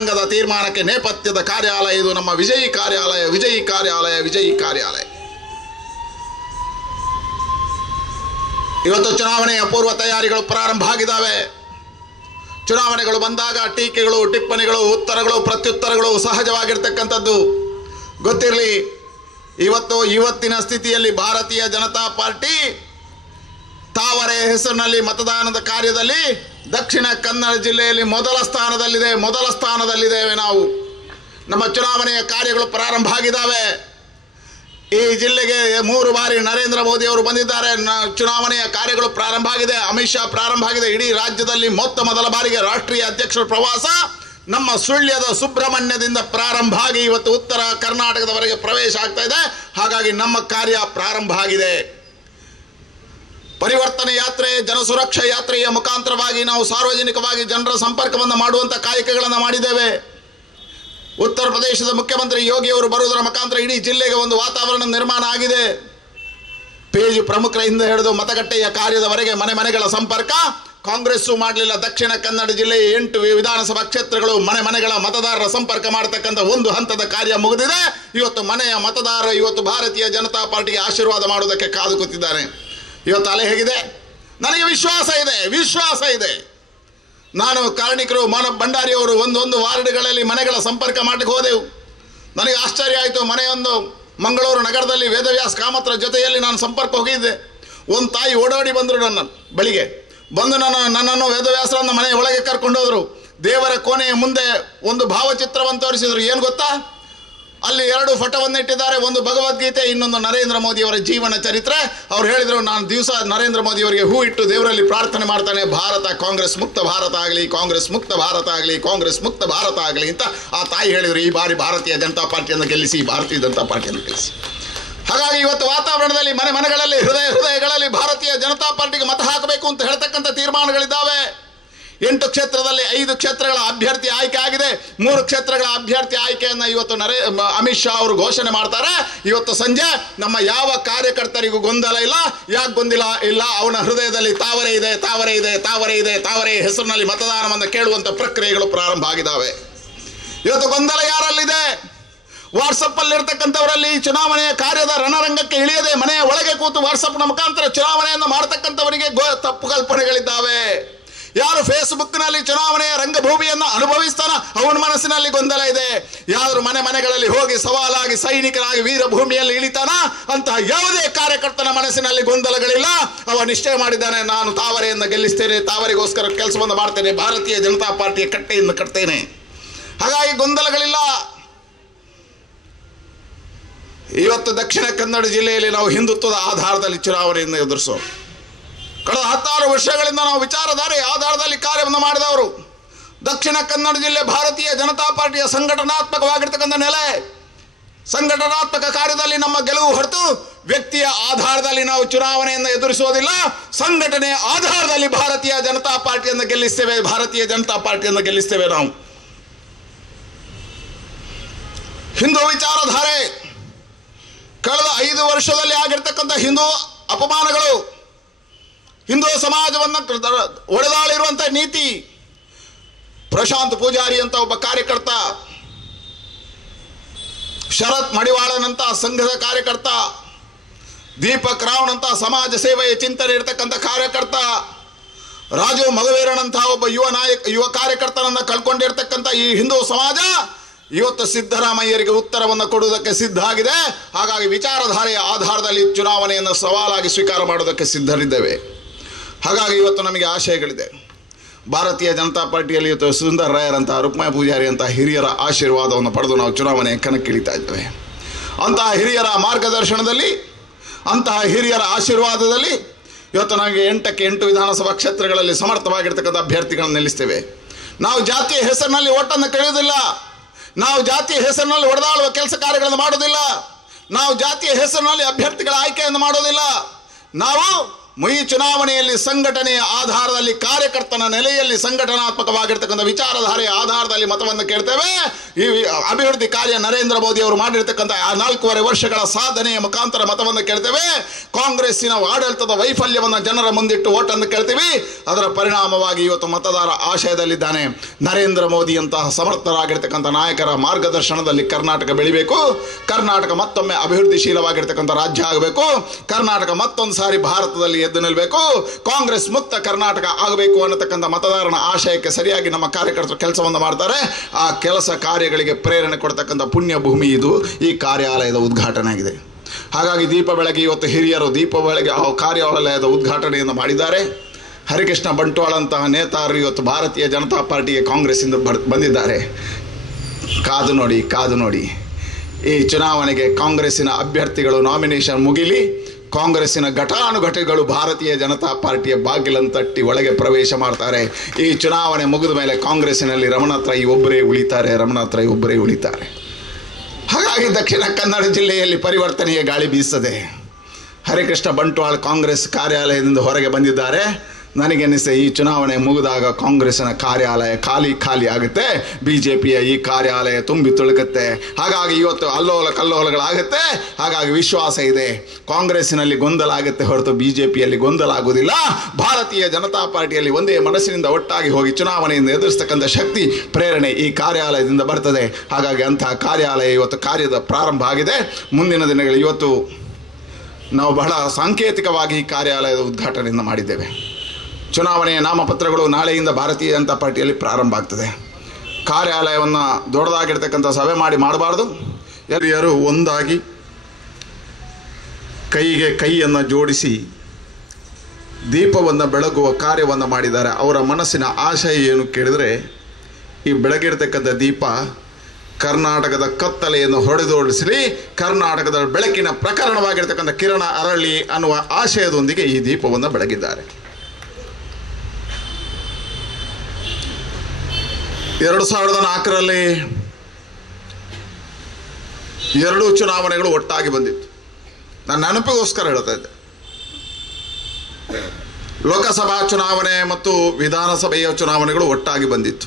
ಸಂಘದ ತೀರ್ಮಾನಕ್ಕೆ ನೇಪಥ್ಯದ ಕಾರ್ಯಾಲಯ ಇದು ನಮ್ಮ ವಿಜಯಿ ಕಾರ್ಯಾಲಯ. ವಿಜಯಿ ಕಾರ್ಯಾಲಯ ವಿಜಯಿ ಕಾರ್ಯಾಲಯ. ಇವತ್ತು ಚುನಾವಣೆಯ ಪೂರ್ವ ತಯಾರಿಗಳು ಪ್ರಾರಂಭ ಆಗಿದ್ದಾವೆ. ಚುನಾವಣೆಗಳು ಬಂದಾಗ ಟೀಕೆಗಳು, ಟಿಪ್ಪಣಿಗಳು, ಉತ್ತರಗಳು, ಪ್ರತ್ಯುತ್ತರಗಳು ಸಹಜವಾಗಿರ್ತಕ್ಕಂಥದ್ದು. ಗೊತ್ತಿರಲಿ, ಇವತ್ತಿನ ಸ್ಥಿತಿಯಲ್ಲಿ ಭಾರತೀಯ ಜನತಾ ಪಾರ್ಟಿ ತಾವರೆ ಹೆಸರಿನಲ್ಲಿ ಮತದಾನದ ಕಾರ್ಯದಲ್ಲಿ ದಕ್ಷಿಣ ಕನ್ನಡ ಜಿಲ್ಲೆಯಲ್ಲಿ ಮೊದಲ ಸ್ಥಾನದಲ್ಲಿದ್ದೇವೆ ನಾವು. ನಮ್ಮ ಚುನಾವಣೆಯ ಕಾರ್ಯಗಳು ಪ್ರಾರಂಭ ಆಗಿದ್ದಾವೆ. ಈ ಜಿಲ್ಲೆಗೆ 3 ಬಾರಿ ನರೇಂದ್ರ ಮೋದಿ ಅವರು ಬಂದಿದ್ದಾರೆ. ಚುನಾವಣೆಯ ಕಾರ್ಯಗಳು ಪ್ರಾರಂಭ ಆಗಿದೆ. ಅಮಿತ್ ಶಾ ಪ್ರಾರಂಭ ಆಗಿದೆ. ಇಡೀ ರಾಜ್ಯದಲ್ಲಿ ಮೊದಲ ಬಾರಿಗೆ ರಾಷ್ಟ್ರೀಯ ಅಧ್ಯಕ್ಷರ ಪ್ರವಾಸ ನಮ್ಮ ಸುಳ್ಯದ ಸುಬ್ರಹ್ಮಣ್ಯದಿಂದ ಪ್ರಾರಂಭ ಆಗಿ ಇವತ್ತು ಉತ್ತರ ಕರ್ನಾಟಕದವರೆಗೆ ಪ್ರವೇಶ ಆಗ್ತಾ ಇದೆ. ಹಾಗಾಗಿ ನಮ್ಮ ಕಾರ್ಯ ಪ್ರಾರಂಭ ಆಗಿದೆ. ಪರಿವರ್ತನೆ ಯಾತ್ರೆ, ಜನಸುರಕ್ಷಾ ಯಾತ್ರೆಯ ಮುಖಾಂತರವಾಗಿ ನಾವು ಸಾರ್ವಜನಿಕವಾಗಿ ಜನರ ಸಂಪರ್ಕವನ್ನು ಮಾಡುವಂಥ ಕಾಯಕಗಳನ್ನು ಮಾಡಿದ್ದೇವೆ. ಉತ್ತರ ಪ್ರದೇಶದ ಮುಖ್ಯಮಂತ್ರಿ ಯೋಗಿ ಅವರು ಬರುವುದರ ಮುಖಾಂತರ ಇಡೀ ಜಿಲ್ಲೆಗೆ ಒಂದು ವಾತಾವರಣ ನಿರ್ಮಾಣ ಆಗಿದೆ. ಪೇಜ್ ಪ್ರಮುಖರಿಂದ ಹಿಡಿದು ಮತಗಟ್ಟೆಯ ಕಾರ್ಯದವರೆಗೆ ಮನೆಗಳ ಸಂಪರ್ಕ ಕಾಂಗ್ರೆಸ್ಸು ಮಾಡಲಿಲ್ಲ. ದಕ್ಷಿಣ ಕನ್ನಡ ಜಿಲ್ಲೆಯ 8 ವಿಧಾನಸಭಾ ಕ್ಷೇತ್ರಗಳು ಮನೆಗಳ ಮತದಾರರ ಸಂಪರ್ಕ ಮಾಡತಕ್ಕಂಥ ಒಂದು ಹಂತದ ಕಾರ್ಯ ಮುಗಿದಿದೆ. ಇವತ್ತು ಮನೆಯ ಮತದಾರರು ಭಾರತೀಯ ಜನತಾ ಪಾರ್ಟಿಗೆ ಆಶೀರ್ವಾದ ಮಾಡುವುದಕ್ಕೆ ಕಾದು ಕೂತಿದ್ದಾರೆ. ಇವತ್ತು ಅಲೆ ಹೇಗಿದೆ? ನನಗೆ ವಿಶ್ವಾಸ ಇದೆ. ನಾನು ಕಾರ್ಣಿಕರು ಭಂಡಾರಿಯವರು ಒಂದು ವಾರ್ಡ್ಗಳಲ್ಲಿ ಮನೆಗಳ ಸಂಪರ್ಕ ಮಾಡಲಿಕ್ಕೆ ಹೋದೆವು. ನನಗೆ ಆಶ್ಚರ್ಯ ಆಯಿತು. ಮನೆಯೊಂದು ಮಂಗಳೂರು ನಗರದಲ್ಲಿ ವೇದವ್ಯಾಸ ಕಾಮತ್ರ ಜೊತೆಯಲ್ಲಿ ನಾನು ಸಂಪರ್ಕ ಹೋಗಿದ್ದೆ. ಒಂದು ತಾಯಿ ಓಡೋಡಿ ಬಂದರು ನನ್ನ ಬಳಿಗೆ. ಬಂದು ನನ್ನನ್ನು ವೇದವ್ಯಾಸರನ್ನ ಮನೆಯ ಒಳಗೆ ಕರ್ಕೊಂಡು ಹೋದರು. ದೇವರ ಕೋಣೆಯ ಮುಂದೆ ಒಂದು ಭಾವಚಿತ್ರವನ್ನು ತೋರಿಸಿದರು. ಏನು ಗೊತ್ತಾ? ಅಲ್ಲಿ 2 ಫೋಟೋವನ್ನು ಇಟ್ಟಿದ್ದಾರೆ. ಒಂದು ಭಗವದ್ಗೀತೆ, ಇನ್ನೊಂದು ನರೇಂದ್ರ ಮೋದಿಯವರ ಜೀವನ ಚರಿತ್ರೆ. ಅವ್ರು ಹೇಳಿದರು, ನಾನು ದಿವಸ ನರೇಂದ್ರ ಮೋದಿಯವರಿಗೆ ಹೂ ಇಟ್ಟು ದೇವರಲ್ಲಿ ಪ್ರಾರ್ಥನೆ ಮಾಡ್ತಾನೆ, ಭಾರತ ಕಾಂಗ್ರೆಸ್ ಮುಕ್ತ ಭಾರತ ಆಗಲಿ, ಕಾಂಗ್ರೆಸ್ ಮುಕ್ತ ಭಾರತ ಆಗಲಿ, ಕಾಂಗ್ರೆಸ್ ಮುಕ್ತ ಭಾರತ ಆಗಲಿ ಅಂತ ಆ ತಾಯಿ ಹೇಳಿದರು. ಈ ಬಾರಿ ಭಾರತೀಯ ಜನತಾ ಪಾರ್ಟಿಯನ್ನು ಗೆಲ್ಲಿಸಿ, ಭಾರತೀಯ ಜನತಾ ಪಾರ್ಟಿಯನ್ನು ಗೆಲ್ಲಿಸಿ. ಹಾಗಾಗಿ ಇವತ್ತು ವಾತಾವರಣದಲ್ಲಿ ಮನೆಗಳಲ್ಲಿ ಹೃದಯಗಳಲ್ಲಿ ಭಾರತೀಯ ಜನತಾ ಪಾರ್ಟಿಗೆ ಮತ ಹಾಕಬೇಕು ಅಂತ ಹೇಳ್ತಕ್ಕಂಥ ತೀರ್ಮಾನಗಳಿದ್ದಾವೆ. 8 ಕ್ಷೇತ್ರದಲ್ಲಿ 5 ಕ್ಷೇತ್ರಗಳ ಅಭ್ಯರ್ಥಿ ಆಯ್ಕೆ ಆಗಿದೆ. 3 ಕ್ಷೇತ್ರಗಳ ಅಭ್ಯರ್ಥಿ ಆಯ್ಕೆಯನ್ನು ಇವತ್ತು ಅಮಿತ್ ಶಾ ಅವರು ಘೋಷಣೆ ಮಾಡ್ತಾರೆ. ಇವತ್ತು ಸಂಜೆ ನಮ್ಮ ಯಾವ ಕಾರ್ಯಕರ್ತರಿಗೂ ಗೊಂದಲ ಇಲ್ಲ. ಯಾಕೆ ಗೊಂದಲ ಇಲ್ಲ? ಅವನ ಹೃದಯದಲ್ಲಿ ತಾವರೆ ಹೆಸರಿನಲ್ಲಿ ಮತದಾನವನ್ನು ಕೇಳುವಂಥ ಪ್ರಕ್ರಿಯೆಗಳು ಪ್ರಾರಂಭ ಆಗಿದ್ದಾವೆ. ಇವತ್ತು ಗೊಂದಲ ಯಾರಲ್ಲಿದೆ? ವಾಟ್ಸಪ್ಪಲ್ಲಿ ಇರ್ತಕ್ಕಂಥವರಲ್ಲಿ ಚುನಾವಣೆಯ ಕಾರ್ಯದ ರಣರಂಗಕ್ಕೆ ಇಳಿಯದೆ ಮನೆಯ ಒಳಗೆ ಕೂತು ವಾಟ್ಸಪ್ನ ಮುಖಾಂತರ ಚುನಾವಣೆಯನ್ನು ಮಾಡತಕ್ಕಂಥವರಿಗೆ ತಪ್ಪು ಕಲ್ಪನೆಗಳಿದ್ದಾವೆ. ಯಾರು ಫೇಸ್ಬುಕ್ನಲ್ಲಿ ಚುನಾವಣೆಯ ರಂಗಭೂಮಿಯನ್ನು ಅನುಭವಿಸ್ತಾನ ಅವನ ಮನಸ್ಸಿನಲ್ಲಿ ಗೊಂದಲ ಇದೆ. ಯಾರು ಮನೆಗಳಲ್ಲಿ ಹೋಗಿ ಸವಾಲಾಗಿ ಸೈನಿಕರಾಗಿ ವೀರಭೂಮಿಯಲ್ಲಿ ಇಳಿತಾನ ಅಂತಹ ಯಾವುದೇ ಕಾರ್ಯಕರ್ತನ ಮನಸ್ಸಿನಲ್ಲಿ ಗೊಂದಲಗಳಿಲ್ಲ. ಅವ ನಿಶ್ಚಯ ಮಾಡಿದ್ದಾನೆ, ನಾನು ತಾವರೆಯನ್ನು ಗೆಲ್ಲಿಸ್ತೇನೆ, ತಾವರೆಗೋಸ್ಕರ ಕೆಲಸವನ್ನು ಮಾಡ್ತೇನೆ, ಭಾರತೀಯ ಜನತಾ ಪಾರ್ಟಿಯ ಕಟ್ಟೆಯನ್ನು ಕಟ್ತೇನೆ. ಹಾಗಾಗಿ ಗೊಂದಲಗಳಿಲ್ಲ. ಇವತ್ತು ದಕ್ಷಿಣ ಕನ್ನಡ ಜಿಲ್ಲೆಯಲ್ಲಿ ನಾವು ಹಿಂದುತ್ವದ ಆಧಾರದಲ್ಲಿ ಚುನಾವಣೆಯನ್ನು ಎದುರಿಸೋರು. ಕಳೆದ 16 ವರ್ಷಗಳಿಂದ ನಾವು ವಿಚಾರಧಾರೆ ಆಧಾರದಲ್ಲಿ ಕಾರ್ಯವನ್ನು ಮಾಡಿದವರು. ದಕ್ಷಿಣ ಕನ್ನಡ ಜಿಲ್ಲೆ ಭಾರತೀಯ ಜನತಾ ಪಾರ್ಟಿಯ ಸಂಘಟನಾತ್ಮಕವಾಗಿರ್ತಕ್ಕಂಥ ನೆಲೆ. ಸಂಘಟನಾತ್ಮಕ ಕಾರ್ಯದಲ್ಲಿ ನಮ್ಮ ಗೆಲುವು ಹೊರತು ವ್ಯಕ್ತಿಯ ಆಧಾರದಲ್ಲಿ ನಾವು ಚುನಾವಣೆಯನ್ನು ಎದುರಿಸೋದಿಲ್ಲ. ಸಂಘಟನೆಯ ಆಧಾರದಲ್ಲಿ ಭಾರತೀಯ ಜನತಾ ಪಾರ್ಟಿಯನ್ನು ಗೆಲ್ಲಿಸ್ತೇವೆ. ನಾವು ಹಿಂದೂ ವಿಚಾರಧಾರೆ, ಕಳೆದ 5 ವರ್ಷದಲ್ಲಿ ಆಗಿರ್ತಕ್ಕಂಥ ಹಿಂದೂ ಅಪಮಾನಗಳು, ಹಿಂದೂ ಸಮಾಜವನ್ನು ಒಡೆದಾಳಿರುವಂಥ ನೀತಿ, ಪ್ರಶಾಂತ್ ಪೂಜಾರಿ ಅಂತ ಒಬ್ಬ ಕಾರ್ಯಕರ್ತ, ಶರತ್ ಮಡಿವಾಳನಂತ ಸಂಘದ ಕಾರ್ಯಕರ್ತ, ದೀಪಕ್ ರಾವ್ನಂತ ಸಮಾಜ ಸೇವೆಯ ಚಿಂತನೆ ಇರತಕ್ಕಂಥ ಕಾರ್ಯಕರ್ತ, ರಾಜು ಮಗವೀರನಂತಹ ಒಬ್ಬ ಯುವ ಕಾರ್ಯಕರ್ತನನ್ನು ಕಳ್ಕೊಂಡಿರ್ತಕ್ಕಂಥ ಈ ಹಿಂದೂ ಸಮಾಜ ಇವತ್ತು ಸಿದ್ದರಾಮಯ್ಯರಿಗೆ ಉತ್ತರವನ್ನು ಕೊಡುವುದಕ್ಕೆ ಸಿದ್ಧ ಆಗಿದೆ. ಹಾಗಾಗಿ ವಿಚಾರಧಾರೆಯ ಆಧಾರದಲ್ಲಿ ಚುನಾವಣೆಯನ್ನು ಸವಾಲಾಗಿ ಸ್ವೀಕಾರ ಮಾಡೋದಕ್ಕೆ ಸಿದ್ಧರಿದ್ದೇವೆ. ಹಾಗಾಗಿ ಇವತ್ತು ನಮಗೆ ಆಶಯಗಳಿದೆ. ಭಾರತೀಯ ಜನತಾ ಪಾರ್ಟಿಯಲ್ಲಿ ಇವತ್ತು ಸುಂದರ್ ರಾಯರಂಥ, ರುಕ್ಮಾ ಪೂಜಾರಿ ಅಂತ ಹಿರಿಯರ ಆಶೀರ್ವಾದವನ್ನು ಪಡೆದು ನಾವು ಚುನಾವಣೆಯ ಕಣಕ್ಕಿಳಿತಾ ಇದ್ದೇವೆ. ಅಂತಹ ಹಿರಿಯರ ಮಾರ್ಗದರ್ಶನದಲ್ಲಿ, ಅಂತಹ ಹಿರಿಯರ ಆಶೀರ್ವಾದದಲ್ಲಿ ಇವತ್ತು ನಮಗೆ 8ಕ್ಕೆ 8 ವಿಧಾನಸಭಾ ಕ್ಷೇತ್ರಗಳಲ್ಲಿ ಸಮರ್ಥವಾಗಿರ್ತಕ್ಕಂಥ ಅಭ್ಯರ್ಥಿಗಳನ್ನು ನಿಲ್ಲಿಸ್ತೇವೆ. ನಾವು ಜಾತಿಯ ಹೆಸರಿನಲ್ಲಿ ಓಟನ್ನು ಕೇಳುವುದಿಲ್ಲ. ನಾವು ಜಾತಿಯ ಹೆಸರಿನಲ್ಲಿ ಹೊಡೆದಾಳುವ ಕೆಲಸ ಕಾರ್ಯಗಳನ್ನು ಮಾಡೋದಿಲ್ಲ. ನಾವು ಜಾತಿಯ ಹೆಸರಿನಲ್ಲಿ ಅಭ್ಯರ್ಥಿಗಳ ಆಯ್ಕೆಯನ್ನು ಮಾಡೋದಿಲ್ಲ. ನಾವು ಈ ಚುನಾವಣೆಯಲ್ಲಿ ಸಂಘಟನೆಯ ಆಧಾರದಲ್ಲಿ, ಕಾರ್ಯಕರ್ತನ ನೆಲೆಯಲ್ಲಿ ಸಂಘಟನಾತ್ಮಕವಾಗಿರ್ತಕ್ಕಂಥ ವಿಚಾರಧಾರೆಯ ಆಧಾರದಲ್ಲಿ ಮತವನ್ನು ಕೇಳ್ತೇವೆ. ಈ ಅಭಿವೃದ್ಧಿ ಕಾರ್ಯ ನರೇಂದ್ರ ಮೋದಿ ಅವರು ಮಾಡಿರ್ತಕ್ಕಂಥ 4.5 ವರ್ಷಗಳ ಸಾಧನೆಯ ಮುಖಾಂತರ ಮತವನ್ನು ಕೇಳ್ತೇವೆ. ಕಾಂಗ್ರೆಸ್ಸಿನ ಆಡಳಿತದ ವೈಫಲ್ಯವನ್ನು ಜನರ ಮುಂದಿಟ್ಟು ಓಟನ್ನು ಕೇಳ್ತೀವಿ. ಅದರ ಪರಿಣಾಮವಾಗಿ ಇವತ್ತು ಮತದಾರ ಆಶಯದಲ್ಲಿದ್ದಾನೆ. ನರೇಂದ್ರ ಮೋದಿಯಂತಹ ಸಮರ್ಥರಾಗಿರ್ತಕ್ಕಂಥ ನಾಯಕರ ಮಾರ್ಗದರ್ಶನದಲ್ಲಿ ಕರ್ನಾಟಕ ಬೆಳಿಬೇಕು. ಕರ್ನಾಟಕ ಮತ್ತೊಮ್ಮೆ ಅಭಿವೃದ್ಧಿಶೀಲವಾಗಿರ್ತಕ್ಕಂಥ ರಾಜ್ಯ ಆಗಬೇಕು. ಕರ್ನಾಟಕ ಮತ್ತೊಂದು ಸಾರಿ ಭಾರತದಲ್ಲಿ ಎದ್ದು ನಿಲ್ಲಬೇಕು. ಕಾಂಗ್ರೆಸ್ ಮುಕ್ತ ಕರ್ನಾಟಕ ಆಗಬೇಕು ಅನ್ನತಕ್ಕಂಥ ಮತದಾರನ ಆಶಯಕ್ಕೆ ಸರಿಯಾಗಿ ನಮ್ಮ ಕಾರ್ಯಕರ್ತರು ಕೆಲಸವನ್ನು ಮಾಡ್ತಾರೆ. ಆ ಕೆಲಸ ಕಾರ್ಯಗಳಿಗೆ ಪ್ರೇರಣೆ ಕೊಡ್ತಕ್ಕಂಥ ಪುಣ್ಯ ಭೂಮಿ ಇದು. ಈ ಕಾರ್ಯಾಲಯದ ಉದ್ಘಾಟನೆ ಆಗಿದೆ. ಹಾಗಾಗಿ ದೀಪ ಬೆಳಗ್ಗೆ ಇವತ್ತು ಹಿರಿಯರು ದೀಪ ಬೆಳಗ್ಗೆ ಆ ಕಾರ್ಯಾಲಯದ ಉದ್ಘಾಟನೆಯನ್ನು ಮಾಡಿದ್ದಾರೆ. ಹರಿಕೃಷ್ಣ ಬಂಟ್ವಾಳ ಅಂತಹ ನೇತಾರರು ಇವತ್ತು ಭಾರತೀಯ ಜನತಾ ಪಾರ್ಟಿಗೆ ಕಾಂಗ್ರೆಸ್ಸಿಂದ ಬಂದಿದ್ದಾರೆ. ಕಾದು ನೋಡಿ, ಕಾದು ನೋಡಿ. ಈ ಚುನಾವಣೆಗೆ ಕಾಂಗ್ರೆಸ್ಸಿನ ಅಭ್ಯರ್ಥಿಗಳು ನಾಮಿನೇಷನ್ ಮುಗಿಲಿ. ಕಾಂಗ್ರೆಸ್ಸಿನ ಘಟಾನುಘಟಿಗಳು ಭಾರತೀಯ ಜನತಾ ಪಾರ್ಟಿಯ ಬಾಗಿಲನ್ನು ತಟ್ಟಿ ಒಳಗೆ ಪ್ರವೇಶ ಮಾಡ್ತಾರೆ. ಈ ಚುನಾವಣೆ ಮುಗಿದ ಮೇಲೆ ಕಾಂಗ್ರೆಸ್ಸಿನಲ್ಲಿ ರಮಣಾತ್ರೈ ಒಬ್ಬರೇ ಉಳಿತಾರೆ. ಹಾಗಾಗಿ ದಕ್ಷಿಣ ಕನ್ನಡ ಜಿಲ್ಲೆಯಲ್ಲಿ ಪರಿವರ್ತನೆಯ ಗಾಳಿ ಬೀಸದೆ. ಹರಿಕೃಷ್ಣ ಬಂಟ್ವಾಳ ಕಾಂಗ್ರೆಸ್ ಕಾರ್ಯಾಲಯದಿಂದ ಹೊರಗೆ ಬಂದಿದ್ದಾರೆ. ನನಗೆನ್ನಿಸ್ತದೆ ಈ ಚುನಾವಣೆ ಮುಗಿದಾಗ ಕಾಂಗ್ರೆಸ್ಸಿನ ಕಾರ್ಯಾಲಯ ಖಾಲಿ ಆಗುತ್ತೆ. BJPಯ ಈ ಕಾರ್ಯಾಲಯ ತುಂಬಿ ತುಳುಕುತ್ತೆ. ಹಾಗಾಗಿ ಇವತ್ತು ಅಲ್ಲೋಲ ಕಲ್ಲೋಲಗಳಾಗುತ್ತೆ. ಹಾಗಾಗಿ ವಿಶ್ವಾಸ ಇದೆ, ಕಾಂಗ್ರೆಸ್ಸಿನಲ್ಲಿ ಗೊಂದಲ ಆಗುತ್ತೆ ಹೊರತು BJPಯಲ್ಲಿ ಗೊಂದಲ ಆಗುವುದಿಲ್ಲ. ಭಾರತೀಯ ಜನತಾ ಪಾರ್ಟಿಯಲ್ಲಿ ಒಂದೇ ಮನಸ್ಸಿನಿಂದ ಒಟ್ಟಾಗಿ ಹೋಗಿ ಚುನಾವಣೆಯಿಂದ ಎದುರಿಸ್ತಕ್ಕಂಥ ಶಕ್ತಿ, ಪ್ರೇರಣೆ ಈ ಕಾರ್ಯಾಲಯದಿಂದ ಬರ್ತದೆ. ಹಾಗಾಗಿ ಅಂತಹ ಕಾರ್ಯಾಲಯ ಇವತ್ತು ಕಾರ್ಯದ ಪ್ರಾರಂಭ ಆಗಿದೆ. ಮುಂದಿನ ದಿನಗಳು ಇವತ್ತು ನಾವು ಬಹಳ ಸಾಂಕೇತಿಕವಾಗಿ ಈ ಕಾರ್ಯಾಲಯದ ಉದ್ಘಾಟನೆಯನ್ನು ಮಾಡಿದ್ದೇವೆ. ಚುನಾವಣೆಯ ನಾಮಪತ್ರಗಳು ನಾಳೆಯಿಂದ ಭಾರತೀಯ ಜನತಾ ಪಾರ್ಟಿಯಲ್ಲಿ ಪ್ರಾರಂಭ ಆಗ್ತದೆ. ಕಾರ್ಯಾಲಯವನ್ನು ದೊಡ್ಡದಾಗಿರ್ತಕ್ಕಂಥ ಸಭೆ ಮಾಡಬಾರ್ದು. ಹಿರಿಯರು ಒಂದಾಗಿ ಕೈಗೆ ಕೈಯನ್ನು ಜೋಡಿಸಿ ದೀಪವನ್ನು ಬೆಳಗುವ ಕಾರ್ಯವನ್ನು ಮಾಡಿದ್ದಾರೆ. ಅವರ ಮನಸ್ಸಿನ ಆಶಯ ಏನು ಕೇಳಿದರೆ, ಈ ಬೆಳಗಿರ್ತಕ್ಕಂಥ ದೀಪ ಕರ್ನಾಟಕದ ಕತ್ತಲೆಯನ್ನು ಹೊಡೆದೋಡಿಸಲಿ, ಕರ್ನಾಟಕದ ಬೆಳಕಿನ ಪ್ರಕರಣವಾಗಿರ್ತಕ್ಕಂಥ ಕಿರಣ ಅರಳಿ ಅನ್ನುವ ಆಶಯದೊಂದಿಗೆ ಈ ದೀಪವನ್ನು ಬೆಳಗಿದ್ದಾರೆ. 2004ರಲ್ಲಿ 2 ಚುನಾವಣೆಗಳು ಒಟ್ಟಾಗಿ ಬಂದಿತ್ತು. ನಾನು ನೆನಪಿಗೋಸ್ಕರ ಹೇಳ್ತಾ ಇದ್ದೆ. ಲೋಕಸಭಾ ಚುನಾವಣೆ ಮತ್ತು ವಿಧಾನಸಭೆಯ ಚುನಾವಣೆಗಳು ಒಟ್ಟಾಗಿ ಬಂದಿತ್ತು.